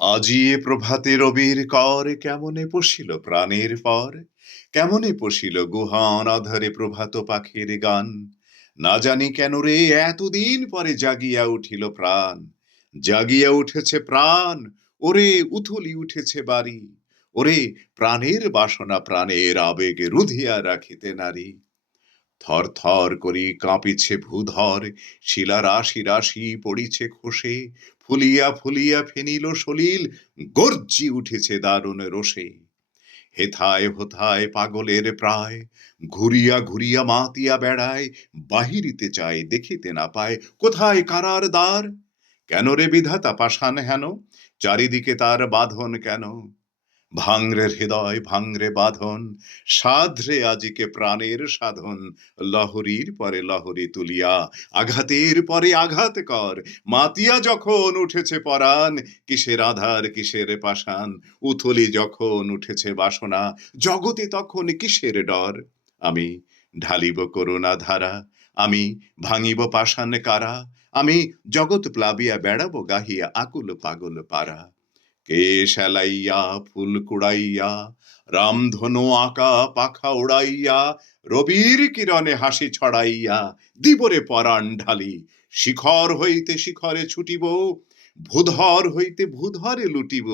আজি এ প্রভাতে রবির কর কেমনে পশিল প্রাণের পর, কেমনে পশিল গুহা অনাধারে প্রভাত পাখির গান। না জানি কেন রে এতদিন পরে জাগিয়া উঠিল প্রাণ, জাগিয়া উঠেছে প্রাণ। ওরে উথলি উঠেছে বাড়ি, ওরে প্রাণের বাসনা প্রাণের আবেগে রুধিয়া রাখিতে নারী। থর থর করি কাঁপিছে ভূধর, শিলা রাশি রাশি পড়িছে খসে, ফুলিয়া ফুলিয়া ফেনিল সলিল, গর্জি উঠেছে দারুণ রোষে। হেথায় হোথায় পাগলের প্রায়, ঘুরিয়া ঘুরিয়া মাতিয়া বেড়ায়, বাহিরিতে চায় দেখিতে না পায় কোথায় কারার দ্বার। কেন রে বিধাতা পাষাণ হেন, চারিদিকে তার বাঁধন কেন? ভাঙরে হৃদয় ভাঙরে বাঁধন, সাধরে আজিকে প্রাণের সাধন। লহরীর পরে লহরী তুলিয়া আঘাতের পরে আঘাত কর, মাতিয়া যখন উঠেছে পরাণ, কিসের আধার কিসের পাষাণ। উথলি যখন উঠেছে বাসনা, জগতে তখন কিসের ডর। আমি ঢালিব করুণা ধারা, আমি ভাঙিব পাষাণ কারা, আমি জগৎ প্লাবিয়া বেড়াবো গাহিয়া আকুল পাগল পারা। কে শ্যালাইয়া ফুল কুড়াইয়া, রামধনু আঁকা পাখা উড়াইয়া, রবির কিরণে হাসি ছড়াইয়া দিবরে পরাণ ঢালি। শিখর হইতে শিখরে ছুটিব, ভূধর হইতে ভূধরে লুটিব।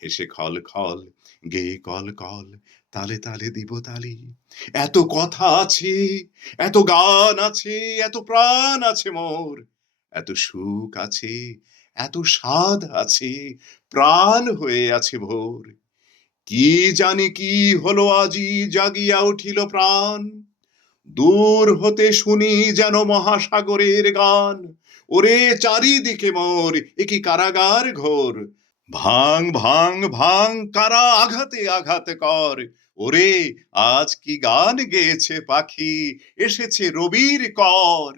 হেসে খল খল, গেয়ে কল কল, তালে তালে দিব তালি। এত কথা আছে, এত গান আছে, এত প্রাণ আছে মোর, এত সুখ আছে, এত স্বাদ আছে, প্রাণ হয়ে আছে ভোর। কি জানি কি হলো আজি জাগিয়া উঠিল প্রাণ, দূর হতে শুনি যেন মহাসাগরের গান। ওরে চারিদিকে মোর এ কি কারাগার ঘোর, ভাঙ ভাঙ ভাঙ কারা আঘাতে আঘাতে কর। ওরে আজ কি গান গেয়েছে পাখি, এসেছে রবির কর।